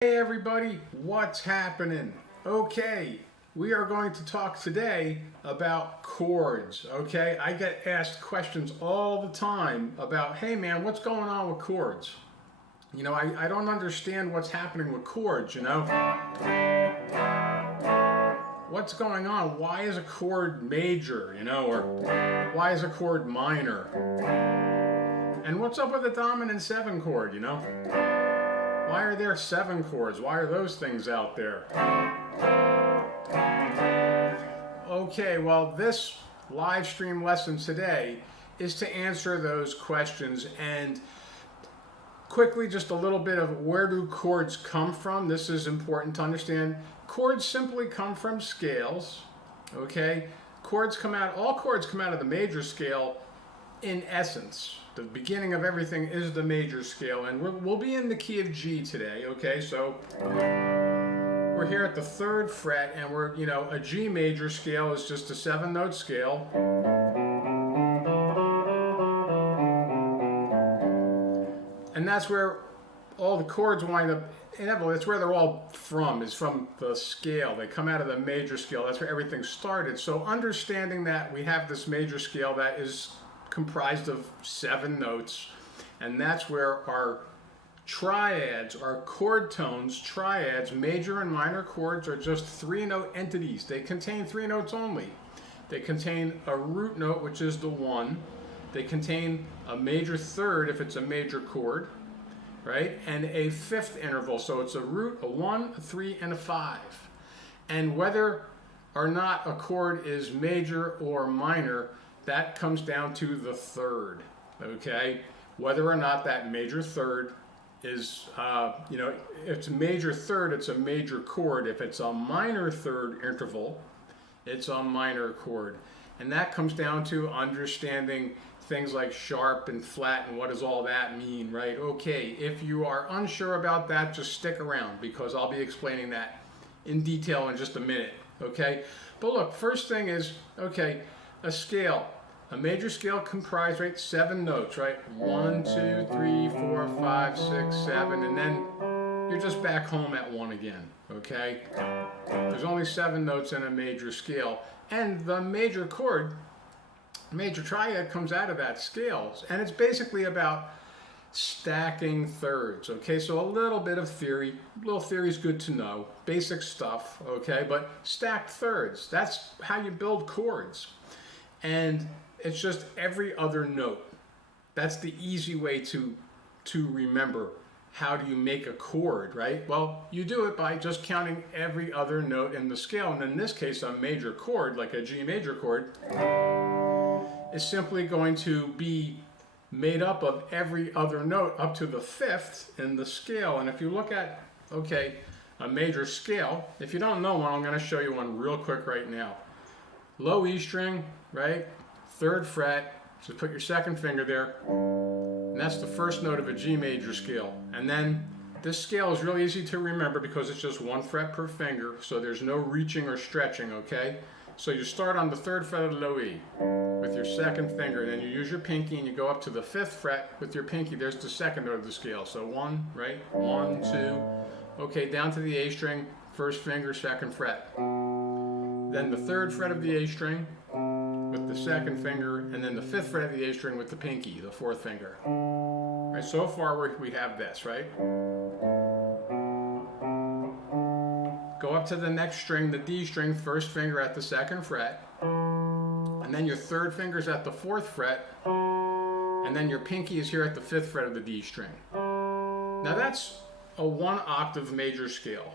Hey everybody, what's happening? Okay, we are going to talk today about chords, okay? I get asked questions all the time about, hey man, what's going on with chords? You know, I don't understand what's happening with chords, you know? What's going on? Why is a chord major, you know, or why is a chord minor? And what's up with the dominant 7 chord, you know? Why are there 7 chords? Why are those things out there? Okay, well, this live stream lesson today is to answer those questions, and quickly just a little bit of where do chords come from. This is important to understand. Chords simply come from scales, okay? All chords come out of the major scale in essence. The beginning of everything is the major scale, and we'll be in the key of G today, okay? So we're here at the 3rd fret, and a G major scale is just a 7-note scale. And that's where all the chords wind up, inevitably, that's where they're all from, is from the scale. They come out of the major scale. That's where everything started. So understanding that we have this major scale that is comprised of 7 notes, and that's where our triads, our chord tones, triads, major and minor chords, are just 3-note entities. They contain 3 notes only. They contain a root note, which is the 1. They contain a major third if it's a major chord, right? And a 5th interval. So it's a root, a 1, a 3, and a 5. And whether or not a chord is major or minor, that comes down to the 3rd, okay? Whether or not that major third is, if it's a major third, it's a major chord. If it's a minor third interval, it's a minor chord. And that comes down to understanding things like sharp and flat and what does all that mean, right? Okay, if you are unsure about that, just stick around because I'll be explaining that in detail in just a minute, okay? But look, first thing is, okay, a scale. A major scale comprised, right, 7 notes, right? 1, 2, 3, 4, 5, 6, 7, and then you're just back home at 1 again, okay? There's only 7 notes in a major scale, and the major chord, major triad, comes out of that scale, and it's basically about stacking thirds, okay? So a little bit of theory, little theory is good to know, basic stuff, okay? But stacked thirds, that's how you build chords, and it's just every other note. That's the easy way to remember how do you make a chord, right? Well, you do it by just counting every other note in the scale. And in this case, a major chord, like a G major chord, is simply going to be made up of every other note up to the 5th in the scale. And if you look at, okay, a major scale, if you don't know one, I'm going to show you one real quick right now. Low E string, right? 3rd fret, so put your 2nd finger there, and that's the 1st note of a G major scale. And then this scale is really easy to remember because it's just 1 fret per finger, so there's no reaching or stretching, okay? So you start on the 3rd fret of the low E with your 2nd finger, and then you use your pinky and you go up to the 5th fret with your pinky. There's the 2nd note of the scale. So 1, right? 1, 2, okay, down to the A string, 1st finger, 2nd fret. Then the 3rd fret of the A string with the 2nd finger, and then the 5th fret of the A string with the pinky, the 4th finger. Right, so far we have this, right? Go up to the next string, the D string, 1st finger at the 2nd fret, and then your 3rd finger's at the 4th fret, and then your pinky is here at the 5th fret of the D string. Now that's a 1 octave major scale.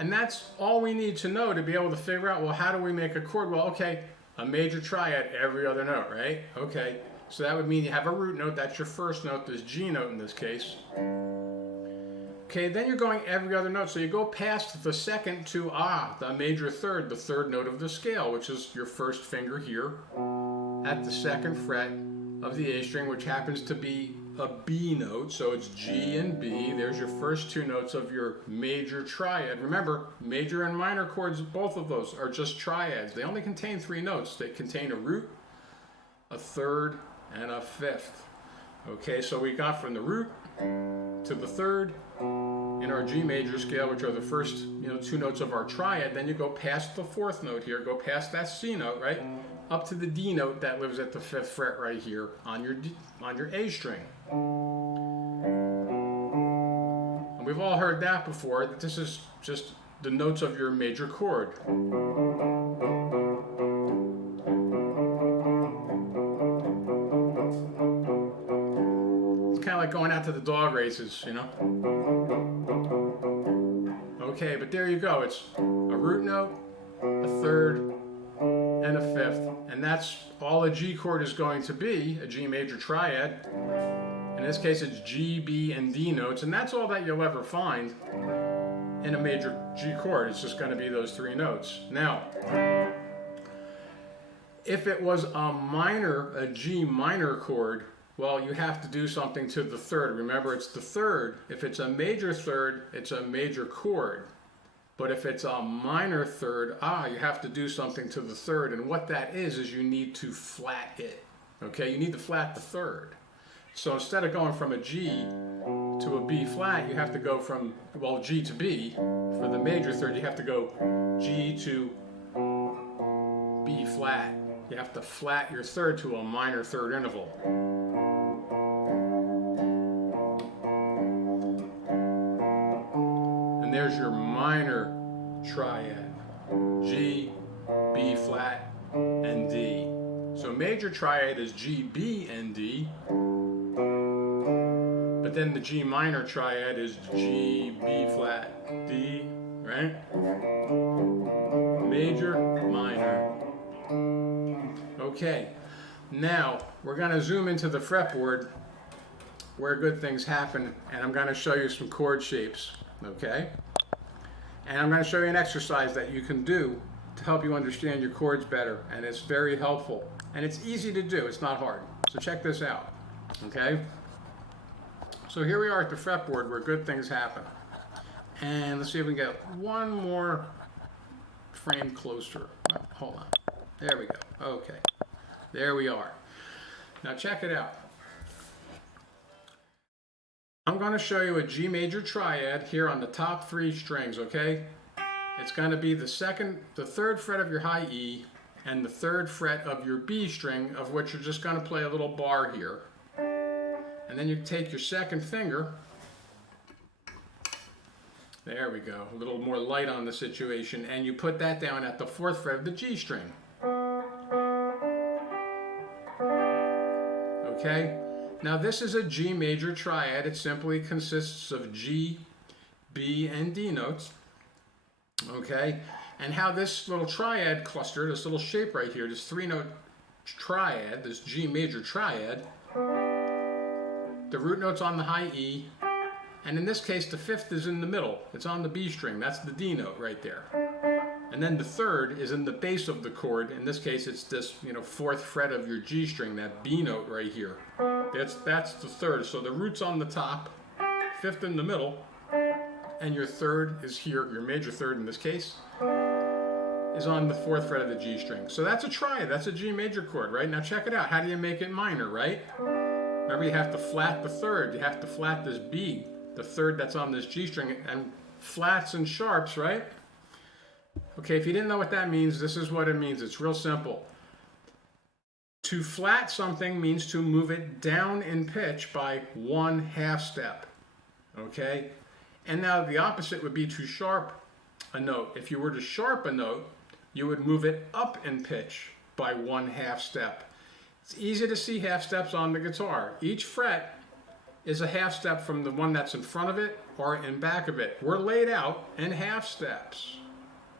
And that's all we need to know to be able to figure out, well, how do we make a chord? Well, okay, a major triad, every other note, right? Okay, so that would mean you have a root note, that's your 1st note, this G note in this case. Okay, then you're going every other note, so you go past the 2nd to the major third, the 3rd note of the scale, which is your 1st finger here at the 2nd fret of the A string, which happens to be a B note, so it's G and B. There's your first 2 notes of your major triad. Remember, major and minor chords, both of those are just triads. They only contain 3 notes. They contain a root, a 3rd, and a 5th. Okay, so we got from the root to the third in our G major scale, which are the first, two notes of our triad. Then you go past the fourth note here, go past that C note, right, up to the D note that lives at the 5th fret right here on your A string. And we've all heard that before, that this is just the notes of your major chord. It's kind of like going out to the dog races, Okay, but there you go. It's a root note, a third, and a fifth. And that's all a G chord is going to be, a G major triad. In this case, it's G, B, and D notes. And that's all that you'll ever find in a major G chord. It's just going to be those 3 notes. Now, if it was a G minor chord, well, you have to do something to the third. Remember, it's the third. If it's a major third, it's a major chord. But if it's a minor third, you have to do something to the third. And what that is you need to flat it. Okay, you need to flat the third. So instead of going from a G to a B flat, you have to go from, G to B. For the major third, you have to go G to B flat. You have to flat your third to a minor third interval. And there's your minor triad. G, B flat, and D. So major triad is G, B, and D. But then the G minor triad is G, B flat, D, right? Major, minor. Okay, now we're going to zoom into the fretboard where good things happen, and I'm going to show you some chord shapes, okay? And I'm going to show you an exercise that you can do to help you understand your chords better, and it's very helpful. And it's easy to do, it's not hard. So check this out, okay? So here we are at the fretboard where good things happen. And let's see if we can get one more frame closer. Oh, hold on. There we go. Okay. There we are. Now check it out. I'm going to show you a G major triad here on the top 3 strings, okay? It's going to be the 3rd fret of your high E and the 3rd fret of your B string, of which you're just going to play a little bar here. And then you take your 2nd finger. There we go. A little more light on the situation. And you put that down at the 4th fret of the G string. Okay? Now this is a G major triad. It simply consists of G, B, and D notes. Okay? And how this little triad cluster, this little shape right here, this 3-note triad, this G major triad, the root note's on the high E, and in this case the 5th is in the middle. It's on the B string. That's the D note right there. And then the 3rd is in the base of the chord. In this case, it's this 4th fret of your G string, that B note right here. That's the 3rd. So the root's on the top, 5th in the middle, and your 3rd is here. Your major 3rd in this case is on the 4th fret of the G string. So that's a triad. That's a G major chord, right? Now check it out. How do you make it minor, right? Remember, you have to flat the 3rd. You have to flat this B, the 3rd that's on this G string, and flats and sharps, right? Okay, if you didn't know what that means, this is what it means. It's real simple. To flat something means to move it down in pitch by 1/2 step. Okay? And now the opposite would be to sharp a note. If you were to sharp a note, you would move it up in pitch by 1/2 step. It's easy to see half steps on the guitar. Each fret is a half step from the one that's in front of it or in back of it. We're laid out in half steps.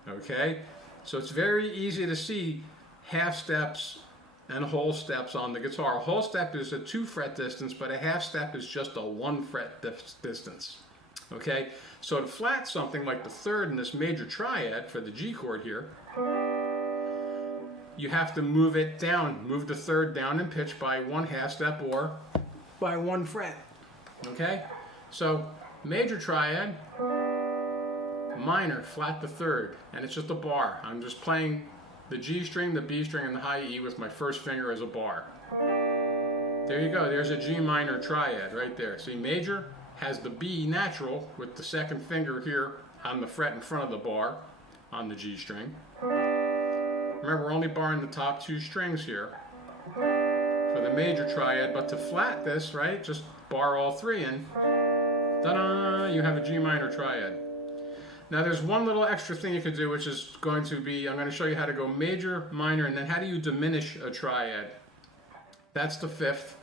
Okay? So it's very easy to see half steps and whole steps on the guitar. A whole step is a 2-fret distance, but a half step is just a 1-fret distance. Okay? So to flat something like the 3rd in this major triad for the G chord here, you have to move it down, move the 3rd down in pitch by 1/2 step or by 1 fret. Okay? So major triad, minor, flat the 3rd, and it's just a bar. I'm just playing the G string, the B string, and the high E with my 1st finger as a bar. There you go. There's a G minor triad right there. See, major has the B natural with the second finger here on the fret in front of the bar on the G string. Remember, we're only barring the top two strings here for the major triad, but to flat this, right, just bar all three and ta-da, you have a G minor triad. Now there's one little extra thing you could do, which is going to be, I'm going to show you how to go major, minor, and then how do you diminish a triad. That's the fifth,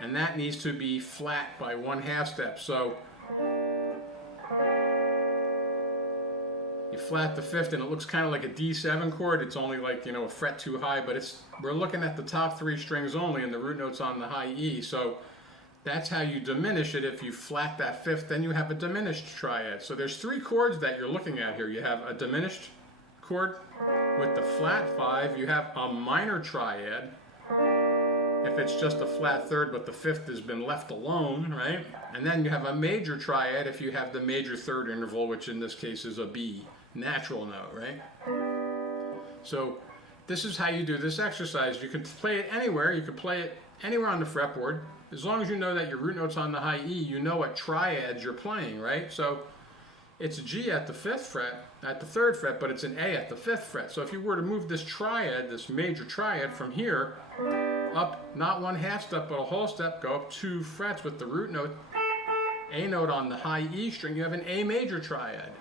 and that needs to be flat by 1/2 step. So you flat the fifth, and it looks kind of like a D7 chord. It's only like, you know, a fret too high, but we're looking at the top three strings only, and the root note's on the high E. So that's how you diminish it. If you flat that fifth, then you have a diminished triad. So there's three chords that you're looking at here. You have a diminished chord with the flat 5. You have a minor triad if it's just a flat third, but the fifth has been left alone, right? And then you have a major triad if you have the major third interval, which in this case is a B natural note, right? So this is how you do this exercise. You can play it anywhere. You can play it anywhere on the fretboard. As long as you know that your root note's on the high E, you know what triads you're playing, right? So it's a G at the 5th fret, at the 3rd fret, but it's an A at the 5th fret. So if you were to move this triad, this major triad from here up, not 1/2 step, but a whole step, go up 2 frets with the root note, A note on the high E string, you have an A major triad.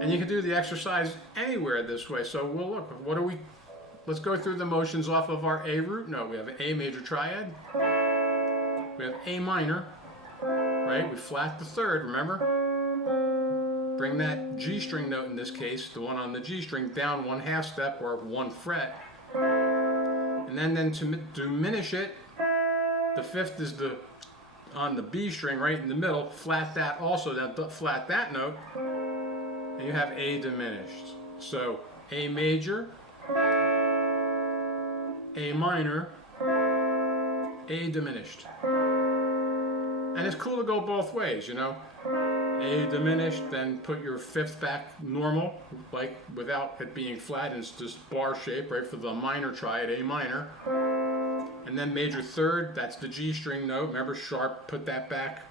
And you can do the exercise anywhere this way. So we'll look, let's go through the motions off of our A root note. We have an A major triad. We have A minor, right? We flat the 3rd, remember? Bring that G string note in this case, the one on the G string, down 1/2 step or 1 fret. And then to diminish it, the 5th is on the B string right in the middle. Flat that also, then flat that note, and you have A diminished. So A major, A minor, A diminished. And it's cool to go both ways, you know. A diminished, then put your 5th back normal, like without it being flat, and it's just bar shape, right, for the minor triad, A minor. And then major 3rd, that's the G string note. Remember, sharp, put that back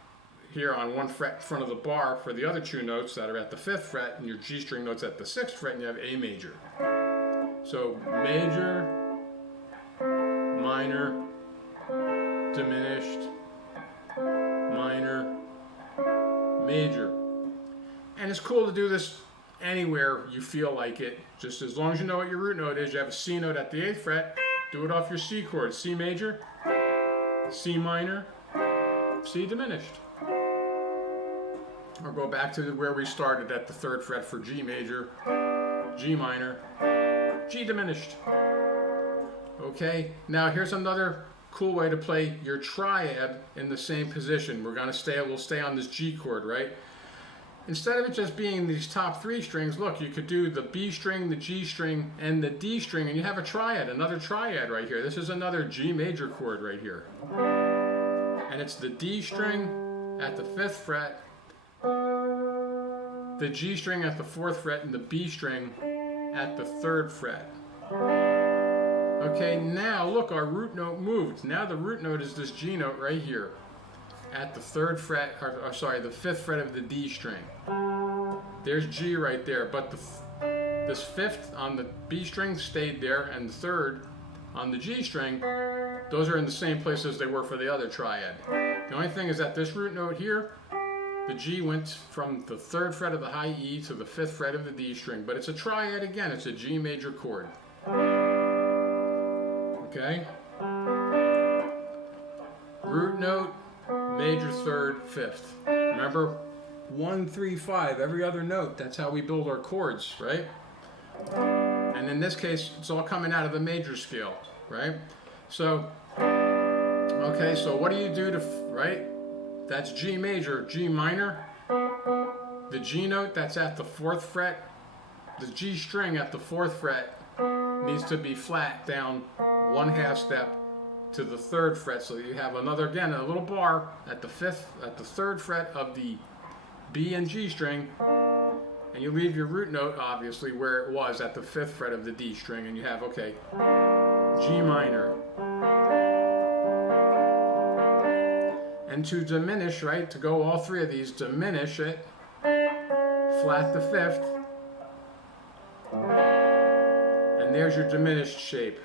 here on 1 fret in front of the bar for the other 2 notes that are at the 5th fret, and your G string note's at the 6th fret, and you have A major. So major, minor, diminished, minor, major. And it's cool to do this anywhere you feel like it, just as long as you know what your root note is. You have a C note at the 8th fret, do it off your C chord. C major, C minor, C diminished. Or go back to where we started at the 3rd fret for G major, G minor, G diminished. Okay, now here's another cool way to play your triad in the same position. We'll stay on this G chord, right? Instead of it just being these top 3 strings, look, you could do the B string, the G string, and the D string, and you have a triad, another triad right here. This is another G major chord right here. And it's the D string at the 5th fret, the G string at the 4th fret, and the B string at the 3rd fret. Okay, now look, our root note moved. Now the root note is this G note right here at the 3rd fret, the 5th fret of the D string. There's G right there, but this 5th on the B string stayed there, and the 3rd on the G string, those are in the same place as they were for the other triad. The only thing is that this root note here, the G went from the 3rd fret of the high E to the 5th fret of the D string, but it's a triad again, it's a G major chord. Okay? Root note, major 3rd, 5th. Remember, 1, 3, 5, every other note. That's how we build our chords, right? And in this case, it's all coming out of the major scale, right? So, okay, so what do you do right? That's G major, G minor. The G note, that's at the 4th fret. The G string at the 4th fret needs to be flat down 1/2 step to the 3rd fret, so you have another, again, a little bar at the 3rd fret of the B and G string, and you leave your root note obviously where it was at the 5th fret of the D string, and you have, okay, G minor, And to diminish, right, to go all three of these, diminish it, flat the fifth, and there's your diminished shape.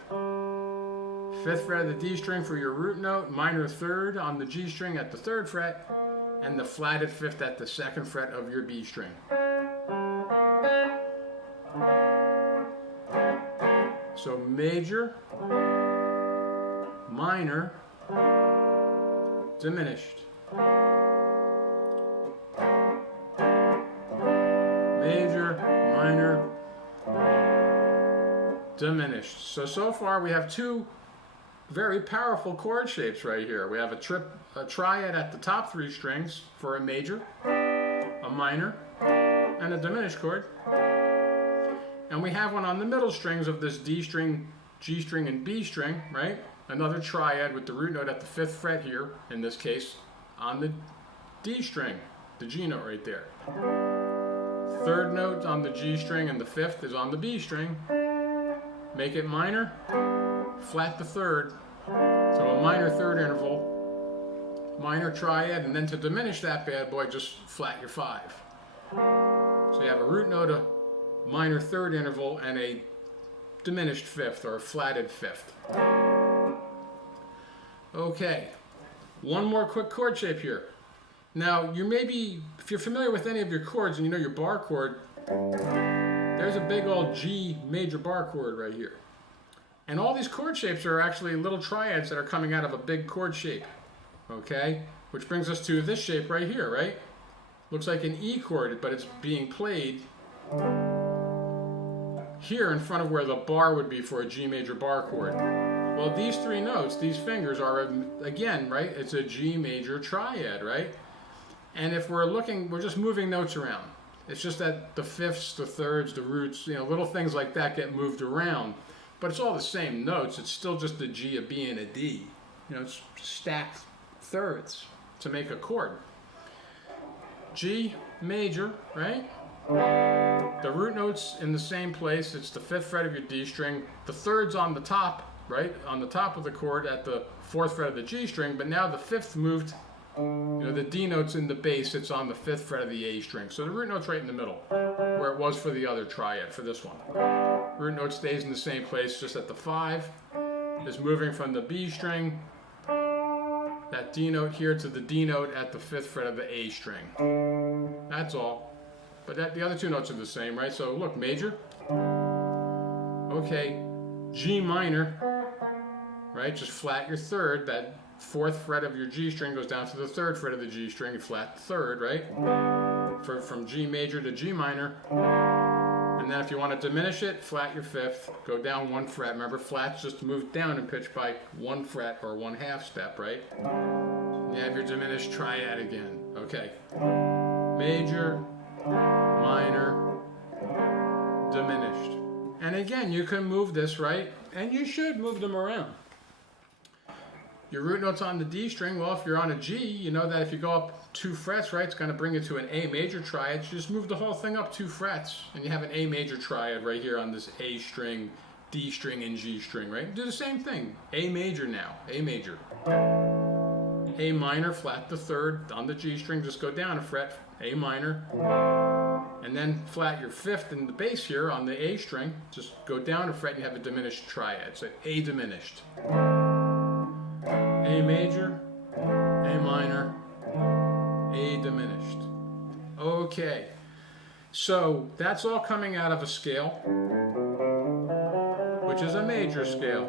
Fifth fret of the D string for your root note, minor third on the G string at the third fret, and the flatted fifth at the second fret of your B string. So major, minor, diminished. Major, minor, diminished. So far we have two very powerful chord shapes right here. We have a triad at the top three strings for a major, a minor, and a diminished chord. And we have one on the middle strings of this D string, G string, and B string, right? Another triad with the root note at the fifth fret here, in this case, on the D string, the G note right there. Third note on the G string and the fifth is on the B string. Make it minor, flat the third, so a minor third interval, minor triad, and then to diminish that bad boy, just flat your five. So you have a root note, a minor third interval, and a diminished fifth or a flatted fifth. Okay, one more quick chord shape here. Now, you may be, if you're familiar with any of your chords and you know your bar chord, there's a big old G major bar chord right here. And all these chord shapes are actually little triads that are coming out of a big chord shape. Okay, which brings us to this shape right here, right? Looks like an E chord, but it's being played here in front of where the bar would be for a G major bar chord. Well, these three notes, these fingers are, again, right, it's a G major triad, right? And if we're looking, we're just moving notes around. It's just that the fifths, the thirds, the roots, you know, little things like that get moved around. But it's all the same notes. It's still just a G, a B, and a D. You know, it's stacked thirds to make a chord. G major, right? The root note's in the same place. It's the fifth fret of your D string. The third's on the top, right? On the top of the chord at the fourth fret of the G string. But now the fifth moved, you know, the D note's in the bass. It's on the fifth fret of the A string. So the root note's right in the middle, where it was for the other triad, for this one. Root note stays in the same place, just at the five is moving from the B string, that D note here, to the D note at the fifth fret of the A string. That's all. But the other two notes are the same, right? So look, major. Okay, G minor, right? Just flat your third. That fourth fret of your G string goes down to the third fret of the G string. You flat the third, right? From G major to G minor. And then if you want to diminish it, flat your fifth, go down one fret. Remember, flats just move down in pitch by one fret or 1/2 step, right? And you have your diminished triad again. Okay. Major, minor, diminished. And again, you can move this, right? And you should move them around. Your root note's on the D string. Well, if you're on a G, you know that if you go up 2 frets, right, it's going to bring you to an A major triad. You just move the whole thing up 2 frets, and you have an A major triad right here on this A string, D string, and G string, right? Do the same thing. A major now. A major. A minor, flat the third. On the G string, just go down a fret. A minor. And then flat your fifth in the bass here on the A string. Just go down a fret, and you have a diminished triad. So A diminished. A major, A minor, A diminished. Okay, so that's all coming out of a scale, which is a major scale.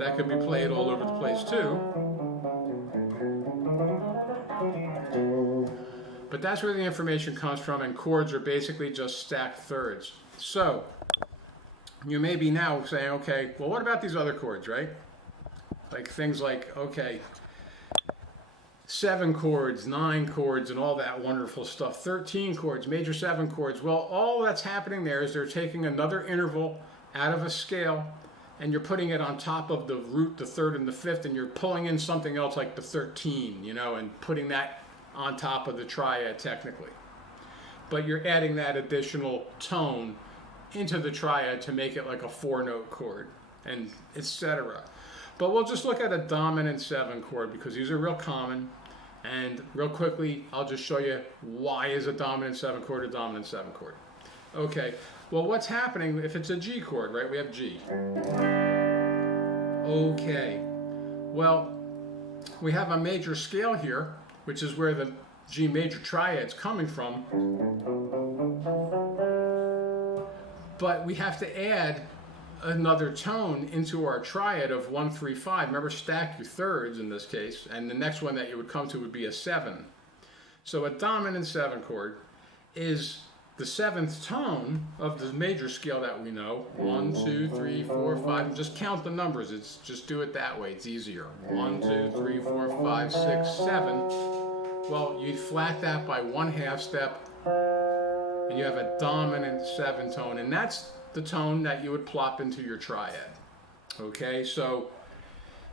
That could be played all over the place too. But that's where the information comes from, and chords are basically just stacked thirds. So, you may be now saying, okay, well, what about these other chords, right? Like things like, okay, 7 chords, 9 chords, and all that wonderful stuff. 13 chords, major 7 chords. Well, all that's happening there is they're taking another interval out of a scale, and you're putting it on top of the root, the third, and the fifth, and you're pulling in something else like the 13, you know, and putting that on top of the triad technically. But you're adding that additional tone into the triad to make it like a 4-note chord, and etc. But we'll just look at a dominant 7 chord because these are real common. And real quickly, I'll just show you why is a dominant 7 chord a dominant 7 chord. Okay, well what's happening if it's a G chord, right? We have G. Okay, well, we have a major scale here, which is where the G major triad's coming from. But we have to add another tone into our triad of 1, 3, 5. Remember, stack your thirds in this case, and the next one that you would come to would be a 7. So a dominant 7 chord is the 7th tone of the major scale that we know. 1, 2, 3, 4, 5. And just count the numbers. It's just do it that way. It's easier. 1, 2, 3, 4, 5, 6, 7. Well, you flat that by 1/2 step, and you have a dominant 7 tone, and that's the tone that you would plop into your triad. Okay, so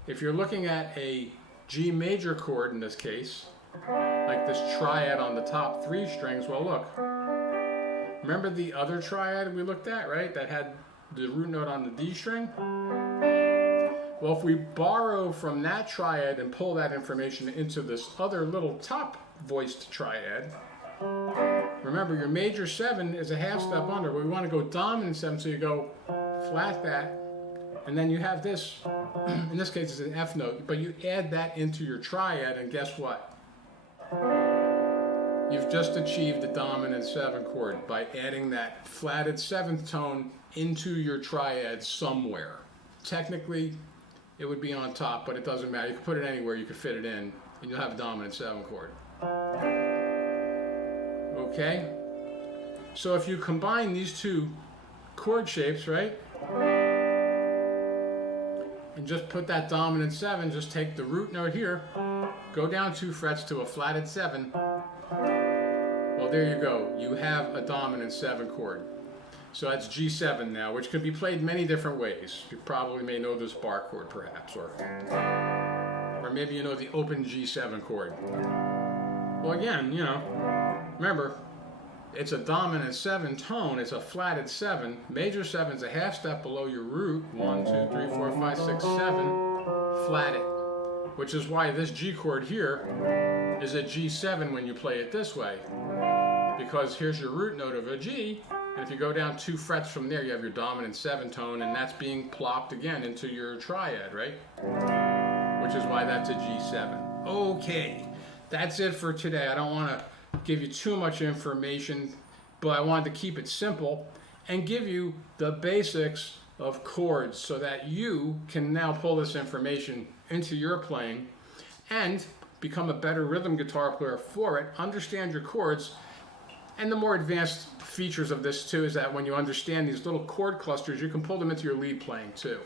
if you're looking at a G major chord in this case, like this triad on the top 3 strings, well look, remember the other triad we looked at, right? That had the root note on the D string? Well, if we borrow from that triad and pull that information into this other little top voiced triad, remember, your major 7 is a 1/2 step under. We want to go dominant 7, so you go flat that, and then you have this, in this case it's an F note, but you add that into your triad, and guess what? You've just achieved the dominant 7 chord by adding that flatted 7th tone into your triad somewhere. Technically, it would be on top, but it doesn't matter. You can put it anywhere, you can fit it in, and you'll have a dominant 7 chord. Okay, so if you combine these 2 chord shapes, right, and just put that dominant 7, just take the root note here, go down 2 frets to a flatted 7, well, there you go. You have a dominant 7 chord. So that's G7 now, which could be played many different ways. You probably may know this bar chord, perhaps, or maybe you know the open G7 chord. Well, again, you know, remember, it's a dominant 7 tone. It's a flatted 7. Major 7's a 1/2 step below your root. 1, 2, 3, 4, 5, 6, 7. Flat it. Which is why this G chord here is a G7 when you play it this way. Because here's your root note of a G, and if you go down 2 frets from there, you have your dominant 7 tone, and that's being plopped again into your triad, right? Which is why that's a G7. Okay. That's it for today. I don't want to give you too much information, but I wanted to keep it simple and give you the basics of chords so that you can now pull this information into your playing and become a better rhythm guitar player for it, understand your chords. And the more advanced features of this too is that when you understand these little chord clusters, you can pull them into your lead playing too.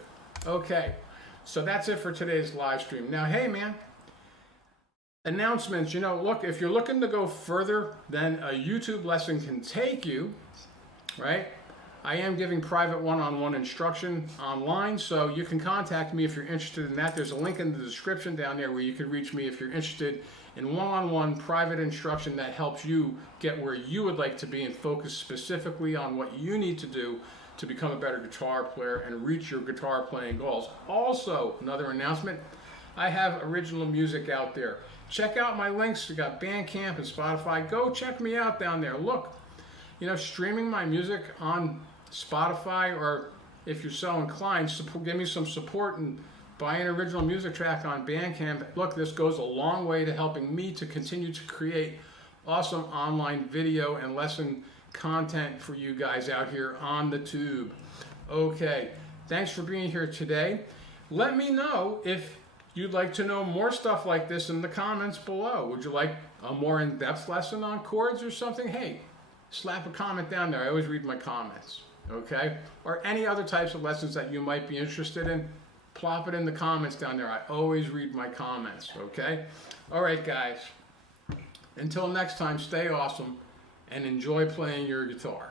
Okay, so that's it for today's live stream. Now, hey man, announcements, you know, look, if you're looking to go further than a YouTube lesson can take you, right? I am giving private one-on-one instruction online, so you can contact me if you're interested in that. There's a link in the description down there where you can reach me if you're interested in one-on-one private instruction that helps you get where you would like to be and focus specifically on what you need to do to become a better guitar player and reach your guitar playing goals. Also, another announcement, I have original music out there. Check out my links. We got Bandcamp and Spotify. Go check me out down there. Look, you know, streaming my music on Spotify, or if you're so inclined, give me some support and buy an original music track on Bandcamp. Look, this goes a long way to helping me to continue to create awesome online video and lesson content for you guys out here on the tube. Okay, thanks for being here today. Let me know if you'd like to know more stuff like this in the comments below. Would you like a more in-depth lesson on chords or something? Hey, slap a comment down there. I always read my comments, okay? Or any other types of lessons that you might be interested in, plop it in the comments down there. I always read my comments, okay? All right, guys. Until next time, stay awesome and enjoy playing your guitar.